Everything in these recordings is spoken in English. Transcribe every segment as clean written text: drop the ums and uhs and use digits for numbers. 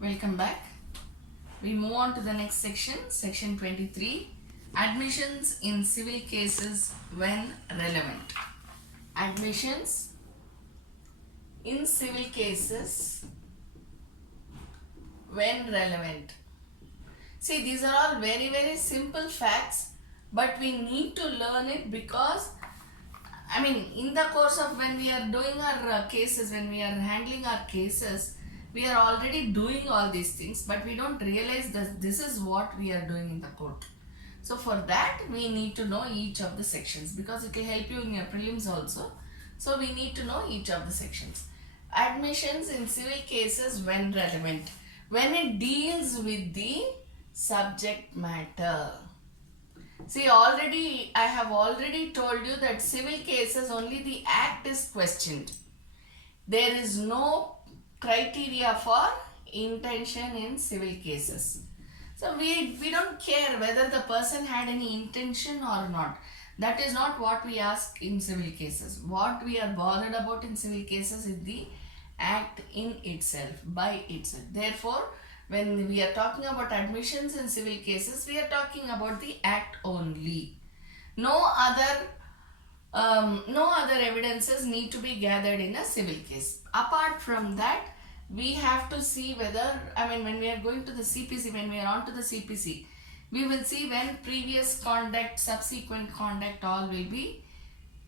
Welcome back. We move on to the next section, section 23, admissions in civil cases when relevant. Admissions in civil cases when relevant. See, these are all very simple facts, but we need to learn it because in the course of when we are doing our cases, when we are handling our cases, we are already doing all these things, but we don't realize that this is what we are doing in the court. So for that, we need to know each of the sections because it will help you in your prelims also. So we need to know each of the sections. Admissions in civil cases when relevant. When it deals with the subject matter. See, I have already told you that civil cases only the act is questioned. There is no criteria for intention in civil cases. So we don't care whether the person had any intention or not. That is not what we ask in civil cases. What we are bothered about in civil cases is the act in itself, by itself. Therefore, when we are talking about admissions in civil cases, we are talking about the act only. No other evidences need to be gathered in a civil case. Apart from that, we have to see whether, when we are going to the CPC, when we are on to the CPC, we will see when previous conduct, subsequent conduct all will be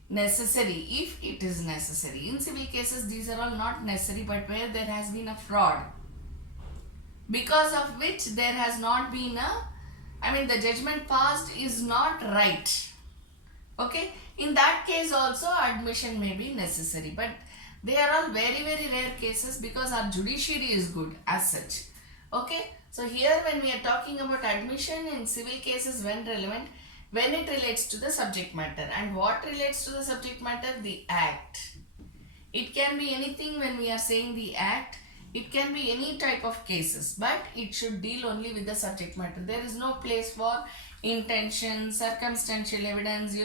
necessary, if it is necessary. In civil cases, these are all not necessary, but where there has been a fraud, because of which there has not been the judgment passed is not right. Okay, in that case also admission may be necessary, but they are all very rare cases because our judiciary is good as such. Okay, so here when we are talking about admission in civil cases when relevant, when it relates to the subject matter. And what relates to the subject matter? The act. It can be anything. When we are saying the act, it can be any type of cases, but it should deal only with the subject matter. There is no place for intention, circumstantial evidence,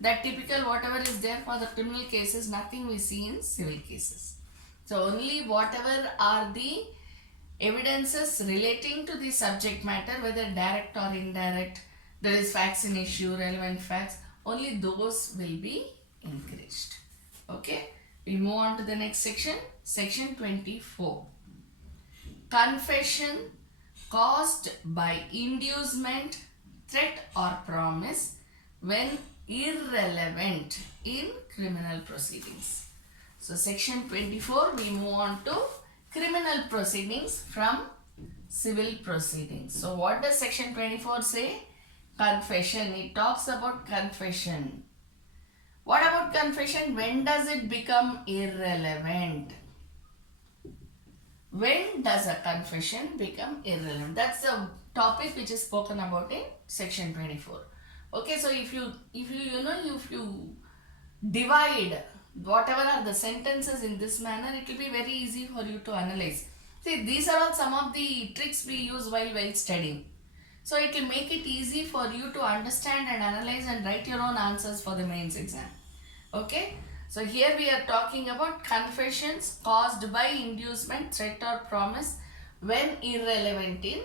that typical whatever is there for the criminal cases, nothing we see in civil cases. So only whatever are the evidences relating to the subject matter, whether direct or indirect, there is facts in issue, relevant facts, only those will be encouraged. Okay, we move on to the next section, section 24. Confession caused by inducement, threat or promise when irrelevant in criminal proceedings. So section 24, we move on to criminal proceedings from civil proceedings. So what does section 24 say? Confession. It talks about confession. What about confession? When does it become irrelevant? When does a confession become irrelevant? That's the topic which is spoken about in section 24. Okay, so if you divide whatever are the sentences in this manner, it will be very easy for you to analyze. See, these are all some of the tricks we use while studying. So it will make it easy for you to understand and analyze and write your own answers for the mains exam. Okay, so here we are talking about confessions caused by inducement, threat or promise when irrelevant in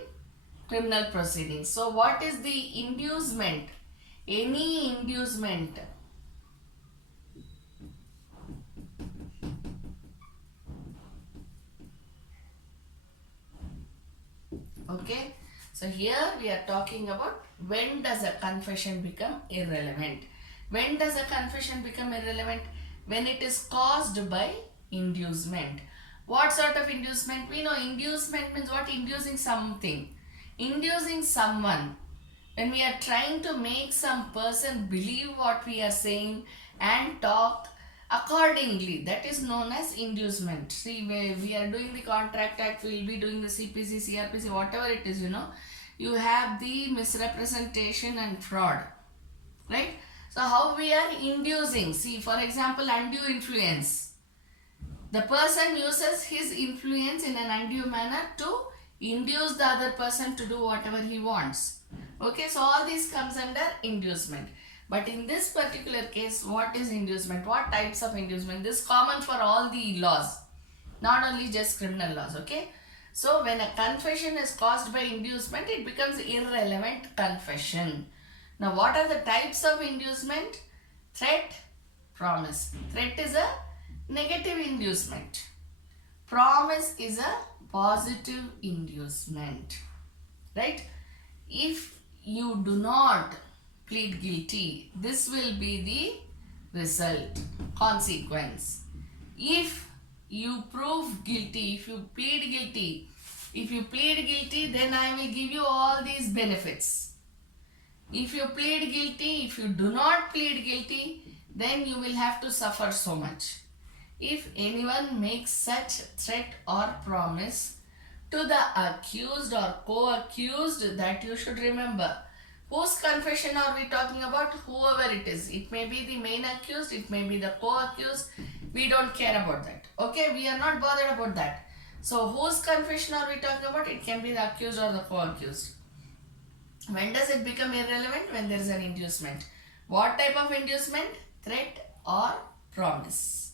criminal proceedings. So what is the inducement? Any inducement. Okay, so here we are talking about when does a confession become irrelevant. When does a confession become irrelevant? When it is caused by inducement. What sort of inducement? We know inducement means what? Inducing something. Inducing someone. When we are trying to make some person believe what we are saying and talk accordingly, that is known as inducement. See, we are doing the Contract Act, we will be doing the CPC, CRPC, whatever it is, you have the misrepresentation and fraud, right? So how we are inducing? See, for example, undue influence. The person uses his influence in an undue manner to induce the other person to do whatever he wants. Okay, so all this comes under inducement. But in this particular case, what is inducement? What types of inducement? This is common for all the laws, not only just criminal laws. Okay, So when a confession is caused by inducement, it becomes irrelevant confession. Now what are the types of inducement? Threat, promise. Threat is a negative inducement. Promise is a positive inducement. Right? If you do not plead guilty, this will be the result, consequence. If you prove guilty, if you plead guilty, then I will give you all these benefits. If you plead guilty, if you do not plead guilty, then you will have to suffer so much. If anyone makes such threat or promise to the accused or co-accused, that you should remember. Whose confession are we talking about? Whoever it is. It may be the main accused, it may be the co-accused. We don't care about that. Okay, we are not bothered about that. So whose confession are we talking about? It can be the accused or the co-accused. When does it become irrelevant? When there is an inducement. What type of inducement? Threat or promise.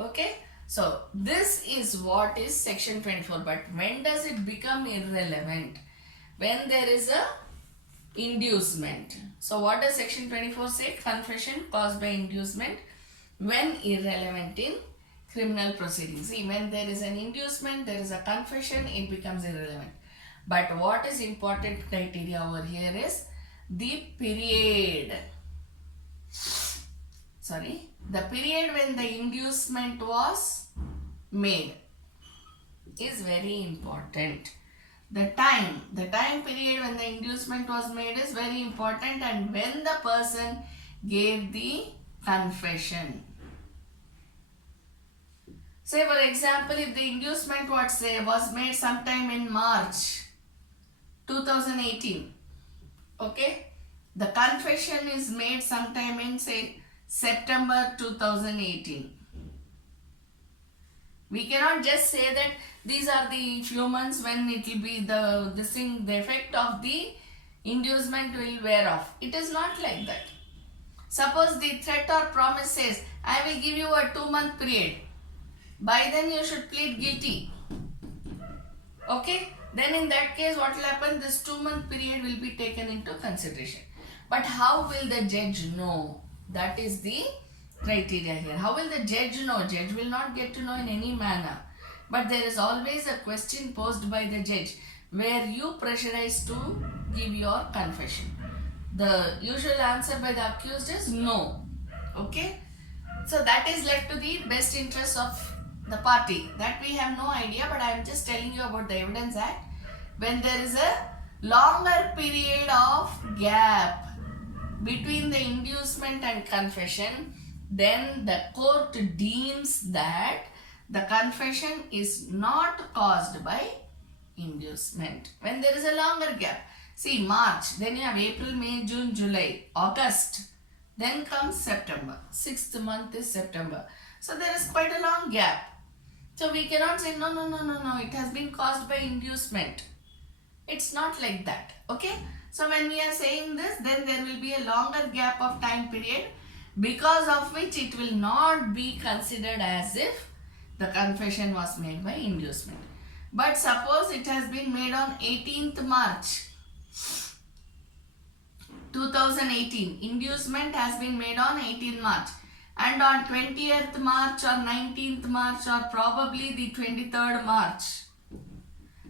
Okay. So this is what is section 24. But when does it become irrelevant? When there is a inducement. So what does section 24 say? Confession caused by inducement when irrelevant in criminal proceedings. See, when there is an inducement, there is a confession, it becomes irrelevant. But what is important criteria over here is the period. The period when the inducement was made is very important. The time period when the inducement was made is very important, and when the person gave the confession. Say for example, if the inducement was made sometime in March 2018, okay, the confession is made sometime in say September 2018. We cannot just say that these are the few months when it will be the effect of the inducement will wear off. It is not like that. Suppose the threat or promise says, I will give you a 2-month period. By then you should plead guilty. Okay? Then in that case what will happen? This 2-month period will be taken into consideration. But how will the judge know? That is the criteria here. How will the judge know? Judge will not get to know in any manner. But there is always a question posed by the judge where you pressurize to give your confession. The usual answer by the accused is no. Okay? So that is left to the best interest of the party. That we have no idea, but I am just telling you about the Evidence Act. When there is a longer period of gap between the inducement and confession, then the court deems that the confession is not caused by inducement. When there is a longer gap, see March, then you have April, May, June, July, August, then comes September. 6th month is September. So there is quite a long gap. So we cannot say no, it has been caused by inducement. It's not like that. Okay. So when we are saying this, then there will be a longer gap of time period, because of which it will not be considered as if the confession was made by inducement. But suppose it has been made on 18th March 2018. Inducement has been made on 18th March. And on 20th March or 19th March or probably the 23rd March,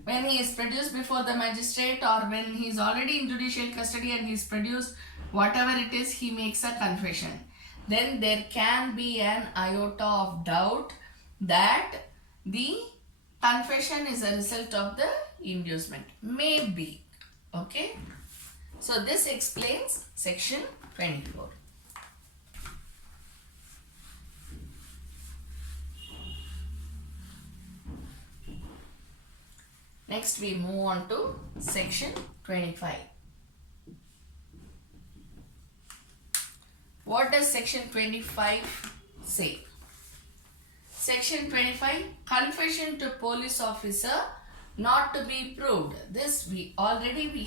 when he is produced before the magistrate or when he is already in judicial custody and he is produced, whatever it is, he makes a confession. Then there can be an iota of doubt that the confession is a result of the inducement. Maybe. Okay. So this explains section 24. Next we move on to section 25. What does section 25 say? Section 25, confession to police officer not to be proved. This we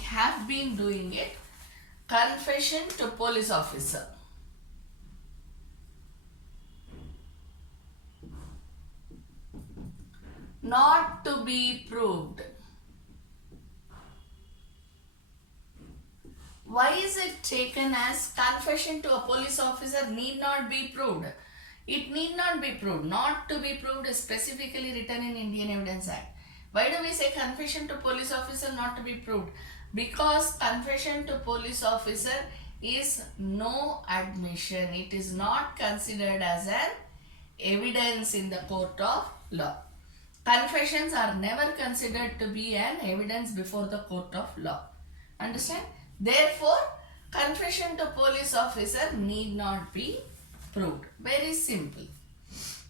have been doing it. Confession to police officer. not to be proved. Why is it taken as confession to a police officer need not be proved? It need not be proved. Not to be proved is specifically written in Indian Evidence Act. Why do we say confession to police officer not to be proved? Because confession to police officer is no admission. It is not considered as an evidence in the court of law. Confessions are never considered to be an evidence before the court of law. Understand? Therefore, confession to police officer need not be proved. Very simple.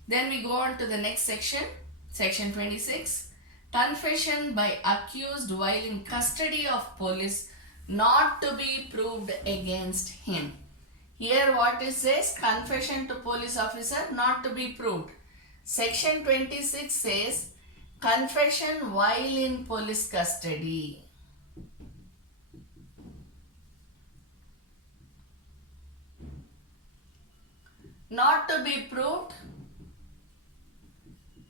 Then we go on to the next section. Section 26. Confession by accused while in custody of police not to be proved against him. Here what it says? Confession to police officer not to be proved. Section 26 says confession while in police custody. Not to be proved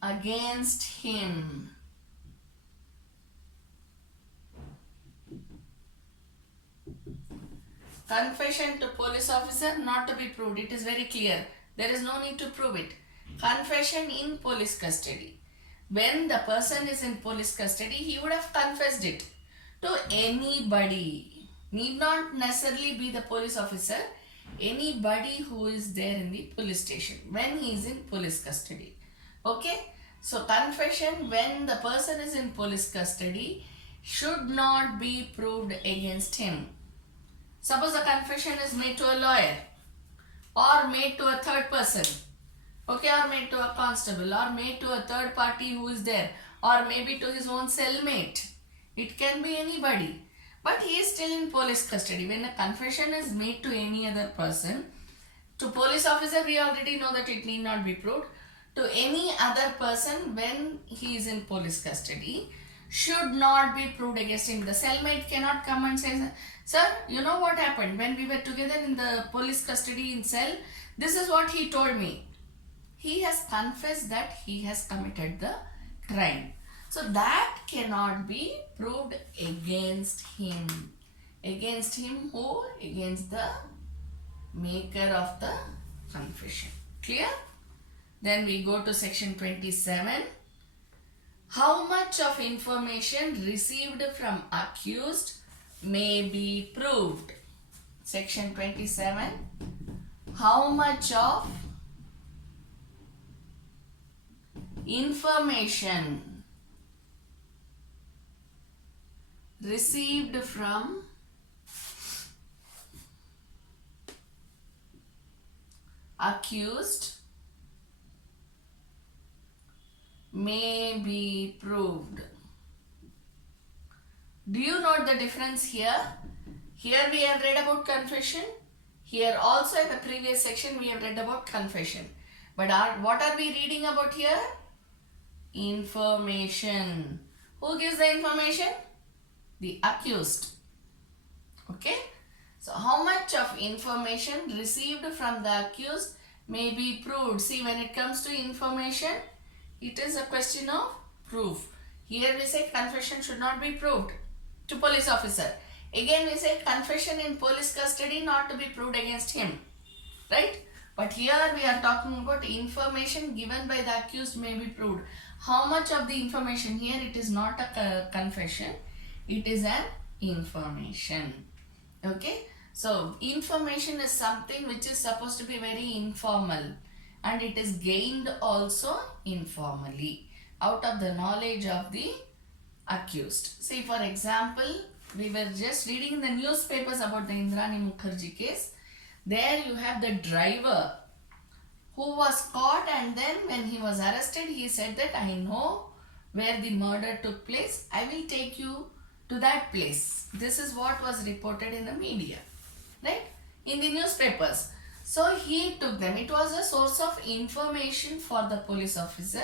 against him. Confession to police officer not to be proved. It is very clear. There is no need to prove it. Confession in police custody. When the person is in police custody, he would have confessed it to anybody. Need not necessarily be the police officer. Anybody who is there in the police station when he is in police custody. Okay. So confession when the person is in police custody should not be proved against him. Suppose a confession is made to a lawyer or made to a third person, okay, or made to a constable or made to a third party who is there, or maybe to his own cellmate. It can be anybody, but he is still in police custody. When a confession is made to any other person, to police officer we already know that it need not be proved. To any other person when he is in police custody should not be proved against him. The cellmate cannot come and say, sir, you know what happened when we were together in the police custody in cell? This is what he told me. He has confessed that he has committed the crime. So that cannot be proved against him. Against him who? Against the maker of the confession. Clear? Then we go to section 27. How much of information received from accused may be proved? Section 27. How much of information received from accused may be proved. Do you note the difference here? Here we have read about confession. Here also in the previous section we have read about confession. But what are we reading about here? Information. Who gives the information? The accused. Okay. So how much of information received from the accused may be proved? See, when it comes to information, it is a question of proof. Here we say confession should not be proved to police officer. Again we say confession in police custody not to be proved against him. Right? But here we are talking about information given by the accused may be proved. How much of the information? Here it is not a confession. It is an information. Okay? So information is something which is supposed to be very informal. And it is gained also informally out of the knowledge of the accused. See, for example, we were just reading in the newspapers about the Indrani Mukherjee case. There you have the driver who was caught, and then when he was arrested, he said that I know where the murder took place. I will take you to that place. This is what was reported in the media, right? In the newspapers. So he took them. It was a source of information for the police officer,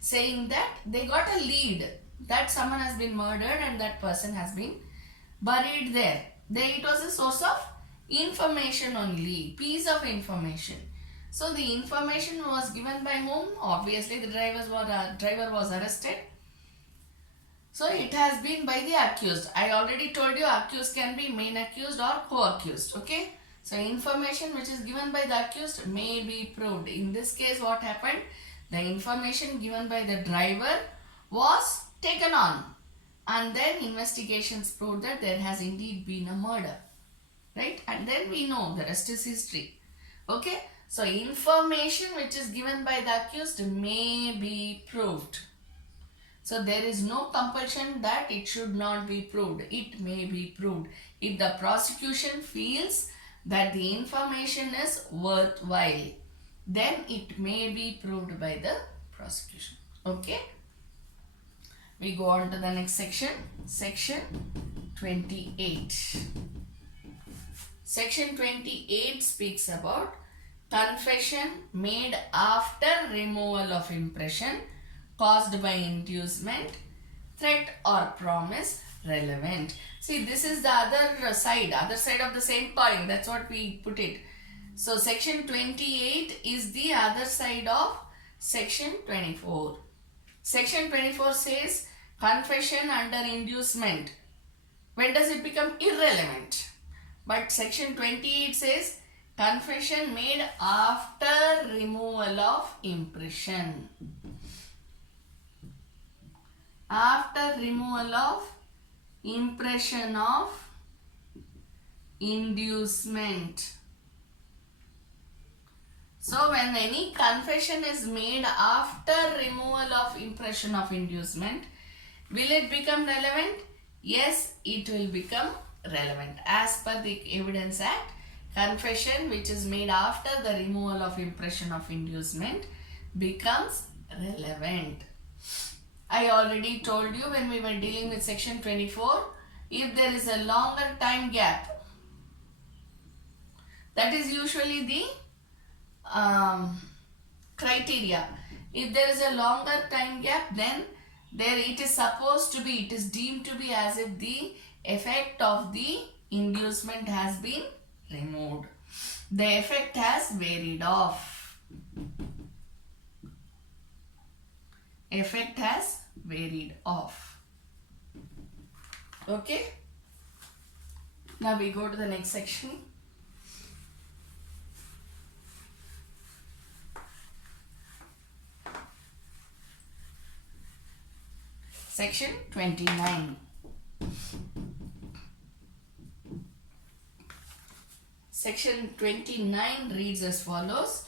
saying that they got a lead that someone has been murdered and that person has been buried there. It was a source of information only, piece of information. So the information was given by whom? Obviously the driver was arrested. So it has been by the accused. I already told you accused can be main accused or co-accused. Okay. So information which is given by the accused may be proved. In this case what happened? The information given by the driver was taken on. And then investigations proved that there has indeed been a murder. Right? And then we know the rest is history. Okay. So information which is given by the accused may be proved. So there is no compulsion that it should not be proved. It may be proved. If the prosecution feels that the information is worthwhile, then it may be proved by the prosecution. Okay. We go on to the next section. Section 28. Section 28 speaks about confession made after removal of impression caused by inducement, threat or promise relevant. See, this is the other side of the same coin. That's what we put it. So section 28 is the other side of section 24. Section 24 says confession under inducement. When does it become irrelevant? But section 28 says confession made after removal of impression. After removal of impression of inducement. So when any confession is made after removal of impression of inducement, will it become relevant? Yes, it will become relevant. As per the Evidence Act, confession which is made after the removal of impression of inducement becomes relevant. I already told you when we were dealing with section 24, if there is a longer time gap, that is usually the criteria. If there is a longer time gap, then it is deemed to be as if the effect of the inducement has been removed. The effect has varied off. Effect has varied off. Okay. Now we go to the next section. Section 29. Section 29 reads as follows.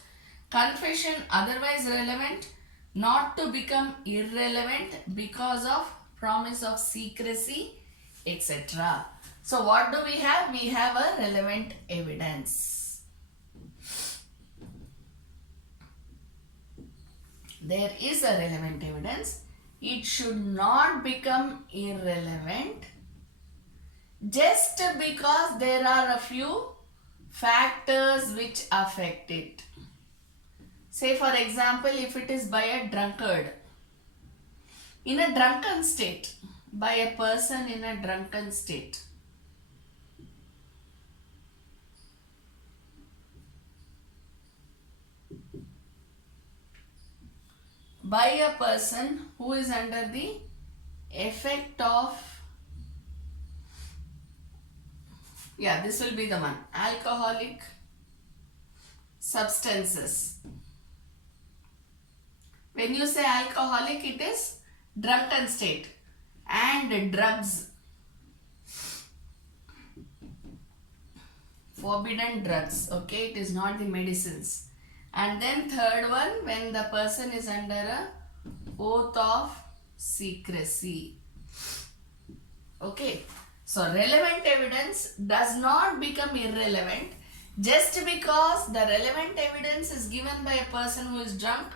Confession otherwise relevant not to become irrelevant because of promise of secrecy, etc. So what do we have? We have a relevant evidence. There is a relevant evidence. It should not become irrelevant just because there are a few factors which affect it. Say for example, if it is by a drunkard, in a drunken state, by a person in a drunken state. By a person who is under the effect of, this will be the one, alcoholic substances. When you say alcoholic, it is drunken state, and drugs, forbidden drugs, okay, it is not the medicines. And then third one, when the person is under a oath of secrecy. Okay, so relevant evidence does not become irrelevant just because the relevant evidence is given by a person who is drunk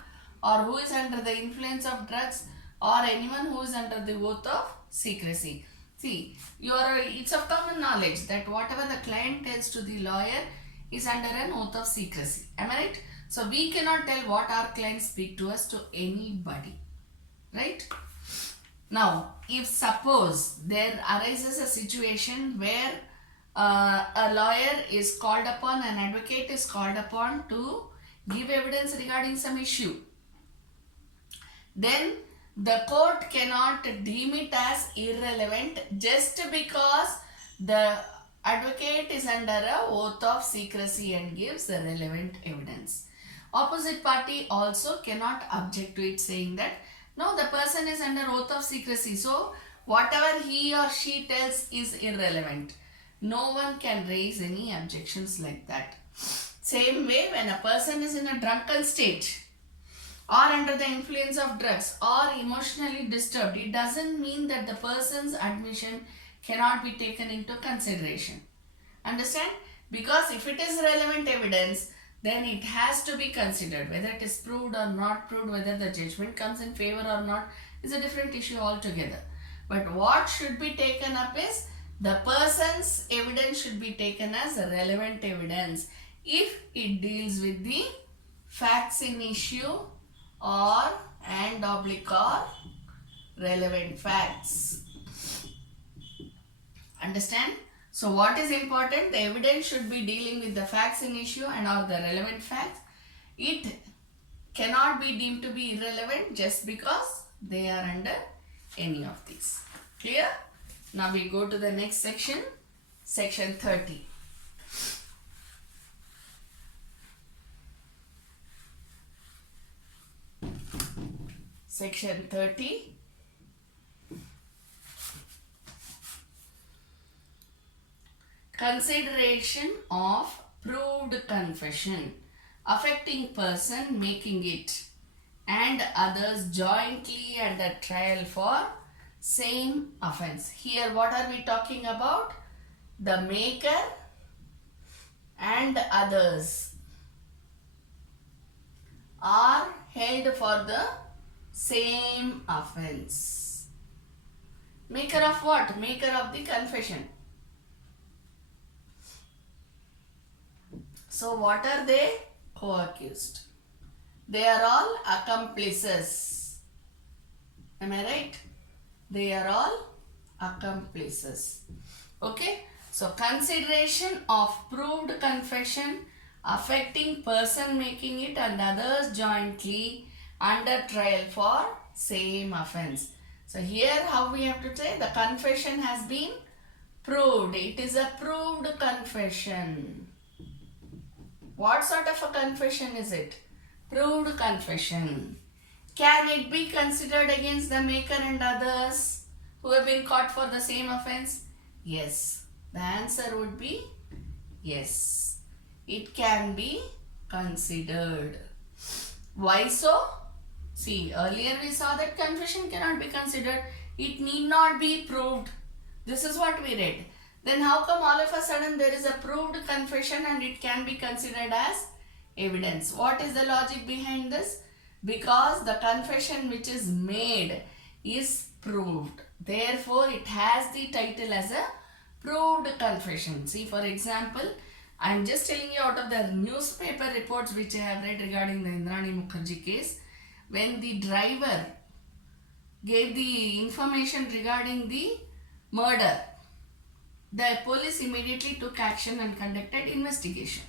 or who is under the influence of drugs or anyone who is under the oath of secrecy. See, it's of common knowledge that whatever the client tells to the lawyer is under an oath of secrecy. Am I right? So we cannot tell what our clients speak to us to anybody. Right? Now, if suppose there arises a situation where a lawyer is called upon, an advocate is called upon to give evidence regarding some issue, then the court cannot deem it as irrelevant just because the advocate is under a oath of secrecy and gives the relevant evidence. Opposite party also cannot object to it, saying that no, the person is under oath of secrecy, so whatever he or she tells is irrelevant. No one can raise any objections like that. Same way, when a person is in a drunken state or under the influence of drugs or emotionally disturbed, it doesn't mean that the person's admission cannot be taken into consideration. Understand? Because if it is relevant evidence, then it has to be considered. Whether it is proved or not proved, whether the judgment comes in favor or not, is a different issue altogether. But what should be taken up is the person's evidence should be taken as a relevant evidence if it deals with the facts in issue or relevant facts. Understand? So what is important? The evidence should be dealing with the facts in issue and or the relevant facts. It cannot be deemed to be irrelevant just because they are under any of these. Clear? Now we go to the next section, section 30. Section 30. Consideration of proved confession affecting person making it and others jointly under trial for same offense. Here what are we talking about? The maker and others are held for the same offense. Maker of what? Maker of the confession. So what are they? Co-accused. They are all accomplices. Am I right? They are all accomplices. Okay. So consideration of proved confession affecting person making it and others jointly under trial for same offense. So here how we have to say the confession has been proved. It is a proved confession. What sort of a confession is it? Proved confession. Can it be considered against the maker and others who have been caught for the same offense? Yes. The answer would be yes. It can be considered. Why so? See, earlier we saw that confession cannot be considered. It need not be proved. This is what we read. Then how come all of a sudden there is a proved confession and it can be considered as evidence? What is the logic behind this? Because the confession which is made is proved. Therefore, it has the title as a proved confession. See, for example, I am just telling you out of the newspaper reports which I have read regarding the Indrani Mukherjee case. When the driver gave the information regarding the murder, the police immediately took action and conducted investigation.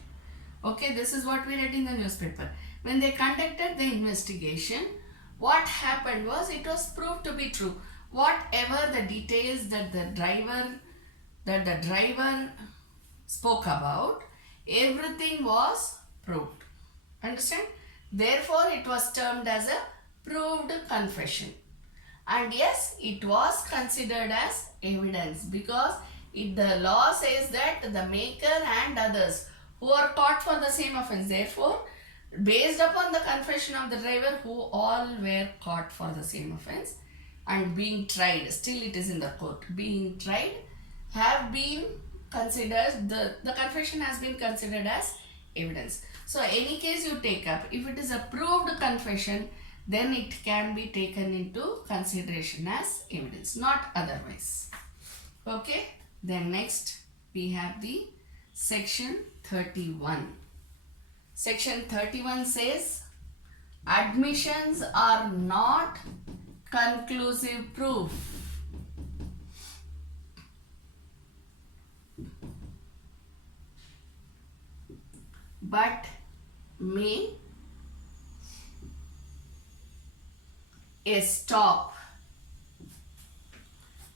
Okay, this is what we read in the newspaper. When they conducted the investigation, what happened was it was proved to be true. Whatever the details that the driver spoke about, everything was proved. Understand? Therefore, it was termed as a proved confession. And yes, it was considered as evidence because the law says that the maker and others who are caught for the same offense. Therefore, based upon the confession of the driver who all were caught for the same offense and being tried, still it is in the court, being tried, have been considered, the confession has been considered as evidence. So any case you take up, if it is a proved confession, then it can be taken into consideration as evidence, not otherwise. Okay. Then next we have the section 31. Section 31 says admissions are not conclusive proof. But may stop.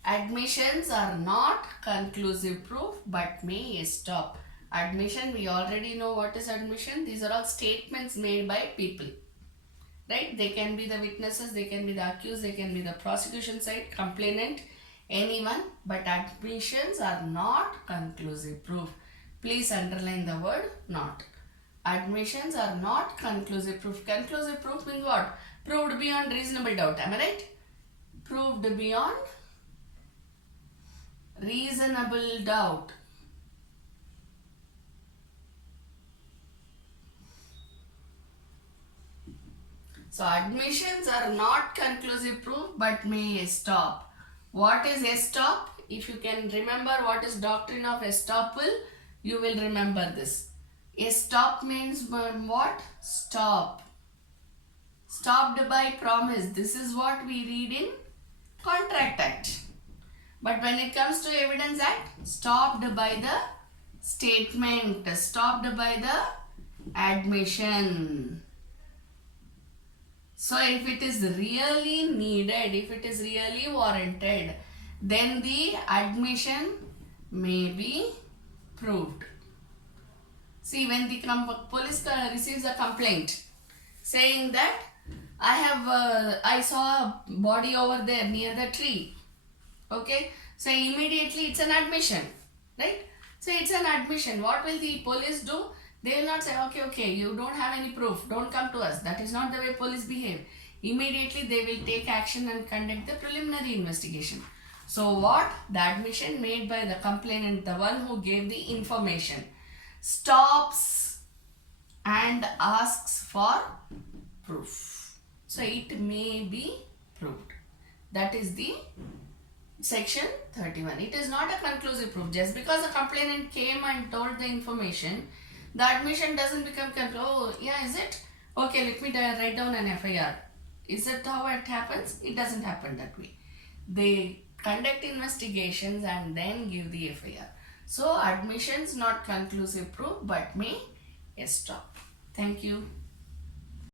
Admissions are not conclusive proof but may stop. Admission, we already know what is admission. These are all statements made by people. Right? They can be the witnesses, they can be the accused, they can be the prosecution side, complainant, anyone. But admissions are not conclusive proof. Please underline the word not. Admissions are not conclusive proof. Conclusive proof means what? Proved beyond reasonable doubt. Am I right? Proved beyond reasonable doubt. So admissions are not conclusive proof but may stop. What is stop? If you can remember what is doctrine of estoppel, you will remember this. Stop means what? Stop. Stopped by promise. This is what we read in Contract Act. But when it comes to Evidence Act, stopped by the statement, stopped by the admission. So if it is really needed, if it is really warranted, then the admission may be proved. See, when the police receives a complaint saying that I saw a body over there near the tree. Okay, so immediately it's an admission, right? So it's an admission. What will the police do? They will not say, okay, you don't have any proof, don't come to us. That is not the way police behave. Immediately they will take action and conduct the preliminary investigation. So what? The admission made by the complainant, the one who gave the information, stops and asks for proof. So it may be proved. That is the Section 31. It is not a conclusive proof. Just because the complainant came and told the information, the admission doesn't become conclusive. Oh, yeah, is it? Okay, let me write down an FIR. Is that how it happens? It doesn't happen that way. They conduct investigations and then give the FIR. So, admissions not conclusive proof but may stop. Thank you.